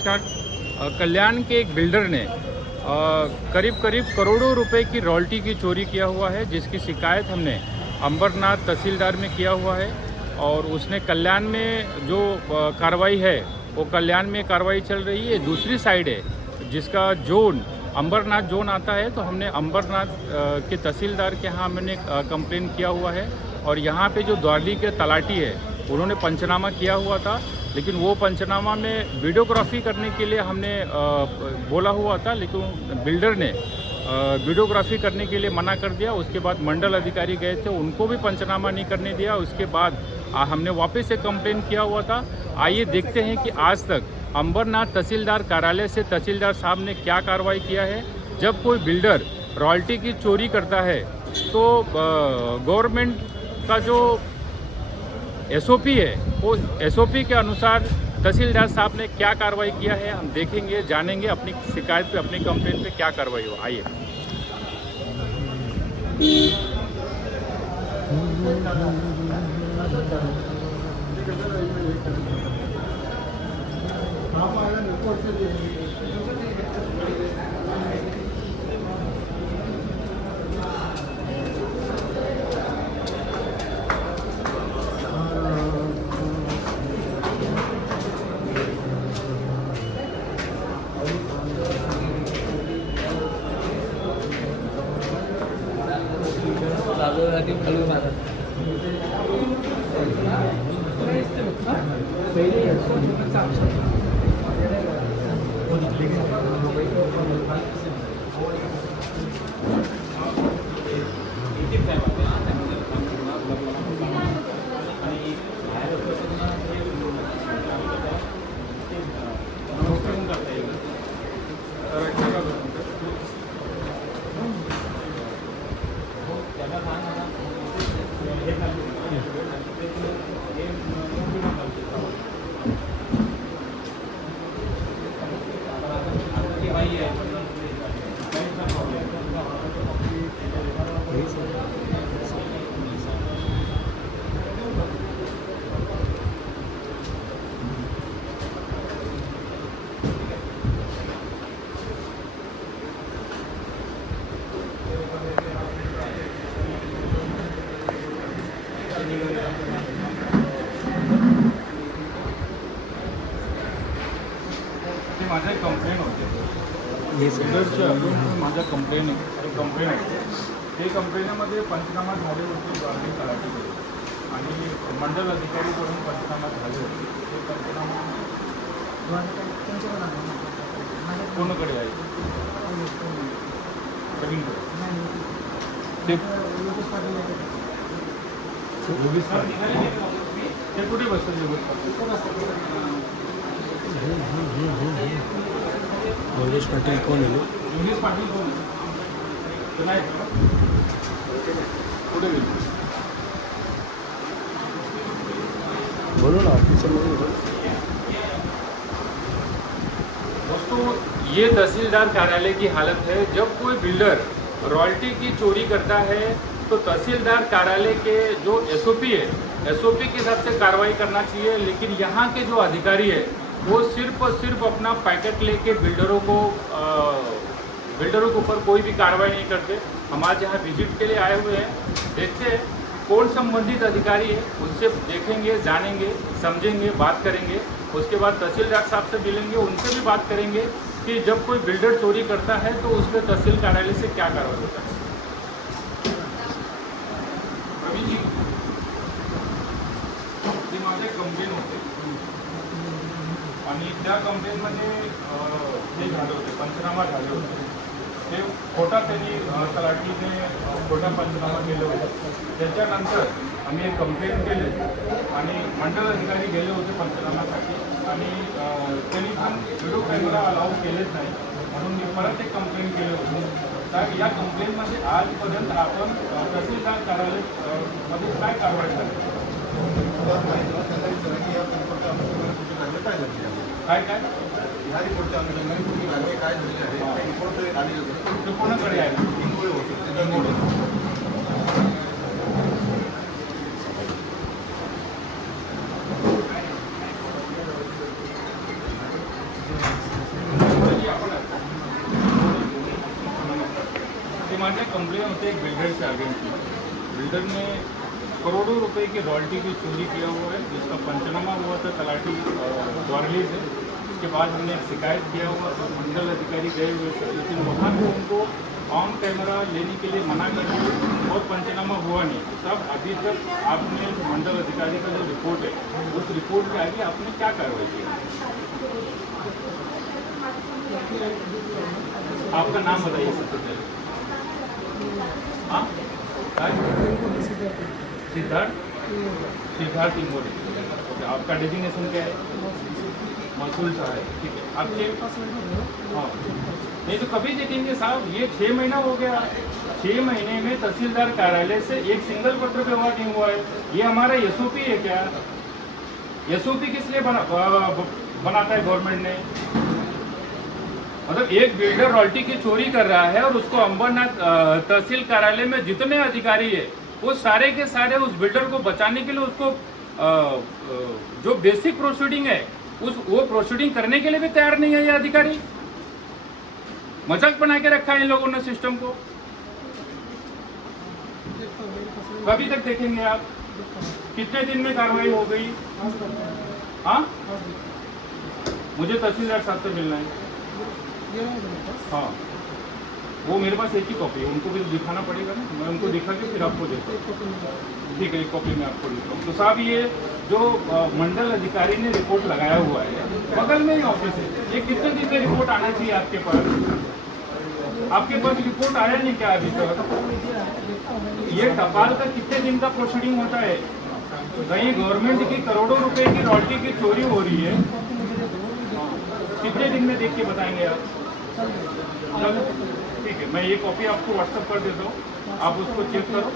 नमस्कार। कल्याण के एक बिल्डर ने करीब करीब करोड़ों रुपए की रॉयल्टी की चोरी किया हुआ है, जिसकी शिकायत हमने अंबरनाथ तहसीलदार में किया हुआ है। और उसने कल्याण में जो कार्रवाई है वो कल्याण में कार्रवाई चल रही है। दूसरी साइड है जिसका जोन अंबरनाथ जोन आता है, तो हमने अंबरनाथ के तहसीलदार के यहाँ हमने कंप्लेन किया हुआ है। और यहाँ पे जो द्वारली के तलाटी है उन्होंने पंचनामा किया हुआ था, लेकिन वो पंचनामा में वीडियोग्राफी करने के लिए हमने बोला हुआ था, लेकिन बिल्डर ने वीडियोग्राफी करने के लिए मना कर दिया। उसके बाद मंडल अधिकारी गए थे, उनको भी पंचनामा नहीं करने दिया। उसके बाद हमने वापस से कंप्लेन किया हुआ था। आइए देखते हैं कि आज तक अंबरनाथ तहसीलदार कार्यालय से तहसीलदार साहब ने क्या कार्रवाई किया है। जब कोई बिल्डर रॉयल्टी की चोरी करता है तो गवर्नमेंट का जो एसओपी है वो एसओपी के अनुसार तहसीलदार साहब ने क्या कार्रवाई किया है हम देखेंगे, जानेंगे अपनी शिकायत पे, अपनी कंप्लेंट पे क्या कार्रवाई हो। आइए। माझा कंप्लेन होते बिल्डरचे अजून माझा कंप्लेन आहे ते कंप्लेनामध्ये पंचनामा झाले होते द्वारली तलाठीकडे आणि मंडल अधिकारीकडून पंचनामा झाले होते. ते पंचनामा कोणाकडे आहे? प्रवीणकडे. ते कुठे बसतात योगेश पाटील कोण आहे? योगेश पाटील कोण नाही कुठे गेले? बोलो ना ऑफिसर में दोस्तों, ये तहसीलदार कार्यालय की हालत है। जब कोई बिल्डर रॉयल्टी की चोरी करता है तो तहसीलदार कार्यालय के जो एसओपी है, एसओपी के हिसाब से कार्रवाई करना चाहिए। लेकिन यहाँ के जो अधिकारी है वो सिर्फ और सिर्फ अपना पैकेट लेके बिल्डरों के ऊपर कोई भी कार्रवाई नहीं करते। हम आज यहाँ विजिट के लिए आए हुए हैं, देखते हैं कौन संबंधित अधिकारी है, उनसे देखेंगे, जानेंगे, समझेंगे, बात करेंगे। उसके बाद तहसीलदार साहब से मिलेंगे, उनसे भी बात करेंगे कि जब कोई बिल्डर चोरी करता है तो उस पर तहसील कार्यालय से क्या कार्रवाई होता है। प्रवीण जी, ते माझे कंप्लेन होते आणि त्या कंप्लेनमध्ये हे झाले होते, पंचनामा झाले होते। ते खोटा त्यांनी तलाठीने खोटा पंचनामा केले होते। त्याच्यानंतर आम्ही एक कंप्लेंट केली आणि मंडल अधिकारी गेले होते पंचनामासाठी आणि त्यांनी पण व्हिडिओ कॅमेरा अलाउ केलेच नाही, म्हणून मी परत एक कंप्लेंट केली होती. साहेब, या कंप्लेंटमध्ये आजपर्यंत आपण तहसीलदार कार्यालयामध्ये काय कारवाई करतो? काय काय ह्या रिपोर्टच्या अनुषंगाने कुठली कारवाई काय झाली आहे त्या रिपोर्ट आली होती. ते कोणाकडे आहे? इंगोळे होते ते दंगोळे. माझे कंप्लेन होते एक बिल्डर से आगे की। बिल्डर ने करोड़ों रुपए की रॉयल्टी की चोरी किया हुआ है, जिसका पंचनामा हुआ था तलाटी ग्वारली से। उसके बाद हमने एक शिकायत किया हुआ तो मंडल अधिकारी गए हुए थे, लेकिन वहाँ पे उनको ऑन कैमरा लेने के लिए मना कर दिया और पंचनामा हुआ नहीं। तब अभी तक आपने मंडल अधिकारी का जो रिपोर्ट है उस रिपोर्ट के आगे आपने क्या कार्रवाई की? आपका नाम बताइए सबसे पहले। हाँ, सिद्धार्थ इंगोरे। ओके, आपका डेजिग्नेशन क्या है? मसूल साहब, ठीक है। आपके हाँ नहीं तो कभी देखेंगे साहब, ये 6 महीना हो गया। 6 महीने में तहसीलदार कार्यालय से एक सिंगल पत्र व्यवहार नहीं हुआ है। ये हमारा एसओपी है क्या? एसओपी किस लिए बनाता है गवर्नमेंट ने? मतलब एक बिल्डर रॉयल्टी की चोरी कर रहा है और उसको अंबरनाथ तहसील कार्यालय में जितने अधिकारी है वो सारे के सारे उस बिल्डर को बचाने के लिए उसको जो बेसिक प्रोसीडिंग है वो प्रोसीडिंग करने के लिए भी तैयार नहीं है। ये अधिकारी मजाक बना के रखा है इन लोगों ने सिस्टम को। कभी तक देखेंगे आप? कितने दिन में कार्रवाई हो गई? हाँ, मुझे तहसीलदार साहब से मिलना है। हाँ, वो मेरे पास एक ही कॉपी है, उनको भी दिखाना पड़ेगा ना। मैं उनको दिखा के फिर आपको देता हूँ। ठीक है, एक कॉपी मैं आपको देता हूँ। तो साहब ये जो मंडल अधिकारी ने रिपोर्ट लगाया हुआ है, बगल में ही ऑफिस है, ये कितने दिन में रिपोर्ट आना चाहिए आपके पास? आपके पास रिपोर्ट आया नहीं क्या अभी तक? ये टपाल का कितने दिन का प्रोसीडिंग होता है? कहीं गवर्नमेंट की करोड़ों रुपए की रॉयल्टी की चोरी हो रही है, कितने दिन में देख के बताएंगे आप? चलो ठीक है, मैं ये कॉपी आपको व्हाट्सएप कर देता हूँ, आप उसको चेक करो।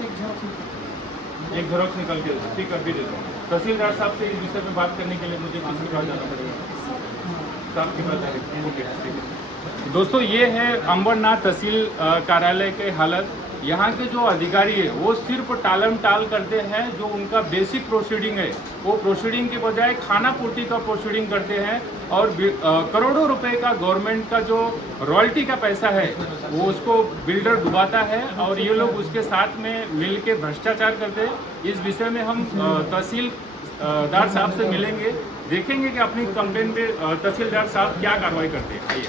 एक झेरॉक्स निकल के देता हूँ, ठीक है, अभी देता हूँ। तहसीलदार साहब से इस विषय में बात करने के लिए मुझे किसी के पास जाना पड़ेगा। साहब की बात है, ओके ठीक है। दोस्तों, ये है अंबरनाथ तहसील कार्यालय के हालत। यहाँ के जो अधिकारी है वो सिर्फ टालम टाल करते हैं। जो उनका बेसिक प्रोसीडिंग है वो प्रोसीडिंग के बजाय खाना पूर्ति का प्रोसीडिंग करते हैं और करोड़ों रुपए का गवर्नमेंट का जो रॉयल्टी का पैसा है वो उसको बिल्डर डुबाता है और ये लोग उसके साथ में मिल के भ्रष्टाचार करते हैं। इस विषय में हम तहसीलदार साहब से मिलेंगे, देखेंगे कि अपनी कंप्लेन पे तहसीलदार साहब क्या कार्रवाई करते हैं। आइए।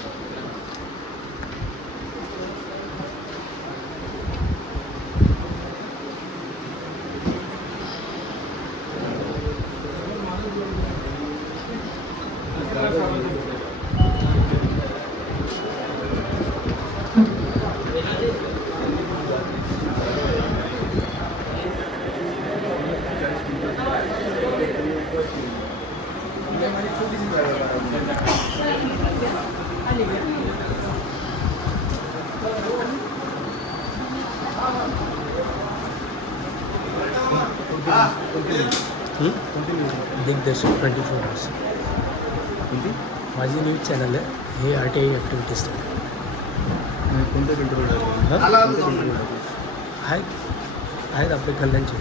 दिग्दर्शक 24 आवर्स माझी न्यूज चॅनल आहे. हे RTI ॲक्टिव्हिटीज कोणत्या कंट्रोल आहेत आपले कल्याणचे.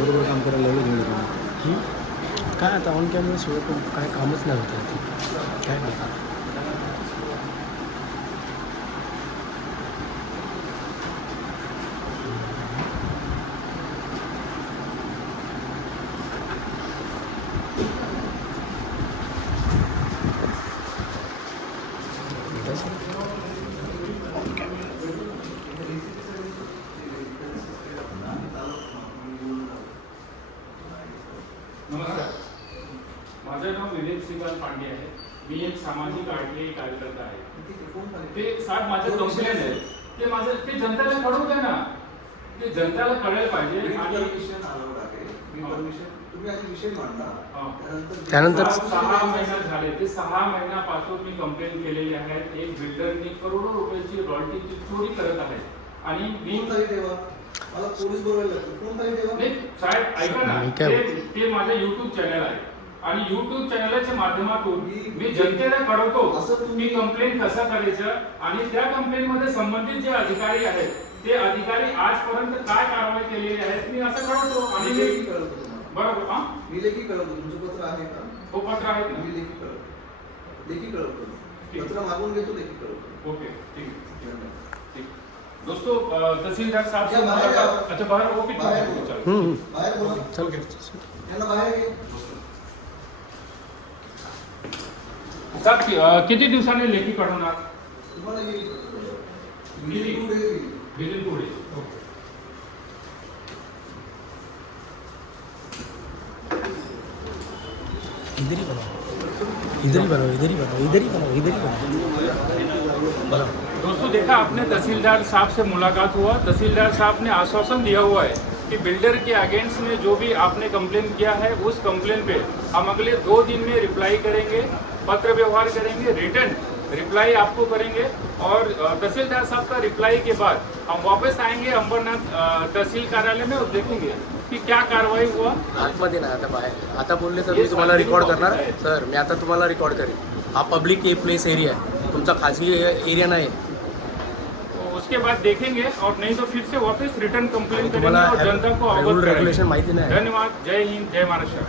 बरोबर काम करायला लागलं तुम्ही. काय आता ऑन कॅमेरा शिवाय पण काय कामच नाही होत आहे. काय नाही. नमस्कार, माझं नाव विवेक सिंगाल पांडे आहे. मी एक सामाजिक RTI कार्यकर्ता आहे. ते साहेब माझं कंप्लेन आहे, ते माझं ते जनतेला कळू द्या ना, ते जनतेला कळायला पाहिजे. आणि तुम्ही आधी विषय मांडला हां. त्यानंतर 6 महिना झाले ते 6 महिन्यापासून मी कंप्लेंट केलेली आहे. एक बिल्डरनी करोडो रुपयाची रॉयल्टीची चोरी करत आहे आणि मी कोण तारीख ठेवा मला पोलीस बोलवायला लागतो कोण तारीख ठेवा नाही साहेब ऐका ना, मी काय- ते माझं युट्यूब चॅनल आहे आणि युट्यूब चॅनलच्या माध्यमातून मी जनतेला कळवतो मी कंप्लेंट कसं करायचं आणि त्या कंप्लेंट मध्ये संबंधित जे अधिकारी आहेत ते अधिकारी आजपर्यंत काय कारवाई केलेली आहे मी असं कळवतो आणि मी मी लेखी कळवतो तुम्हाला बरोबर हां मी लेखी कळवतो तुमचं पत्र आहे का हो पत्र आहेत ना मी लेखी कळवतो लेखी कळवतो ठीक. पत्र मागून घेतो लेखी कळवतो ओके ठीक आहे धन्यवाद. ठीक. दोस्तों तहसीलदार साहब से या बाहर मुलाकात- आओ। अच्छा बाहर वो कितना बाहर है? आओ। चलो। बाहेर बोला चल यांना बाहेर घे साहेब किती दिवसांनी लेखी कळवणार तुम्हाला हे किती? पुढे येईल. विदिन 2 days. इधर ही बनाओ इधर ही बनाओ इधर ही बनाओ इधर ही बनाओ इधर ही बनाओ दोस्तों देखा आपने तहसीलदार साहब से मुलाकात हुआ. तहसीलदार साहब ने आश्वासन दिया हुआ है कि बिल्डर के अगेंस्ट में जो भी आपने कंप्लेन किया है उस कंप्लेन पे हम अगले 2 दिन में रिप्लाई करेंगे, पत्र व्यवहार करेंगे, रिटर्न रिप्लाई आपको करेंगे और तहसीलदार साहब का रिप्लाई के बाद हम वापस आएंगे अंबरनाथ तहसील कार्यालय में और देखेंगे कि क्या कार्रवाई हुआ. आतमध्ये नाही आता बाहेर आता बोलले तर हे मी तुम्हाला सार्वजनिक रेकॉर्ड ऑफिस करणार आहे. सर मी आता तुम्हाला रेकॉर्ड करेन हा पब्लिक प्लेस एरिया आहे तुमचा खाजगी एरिया नाही तो उसके बाद देखेंगे और नहीं तो फिर से वापस रिटर्न कंप्लेन करेंगे तुम्हाला और जनता को रूल अवगत रेग्युलेशन करेंगे. माहिती नाही धन्यवाद. जय हिंद, जय महाराष्ट्र.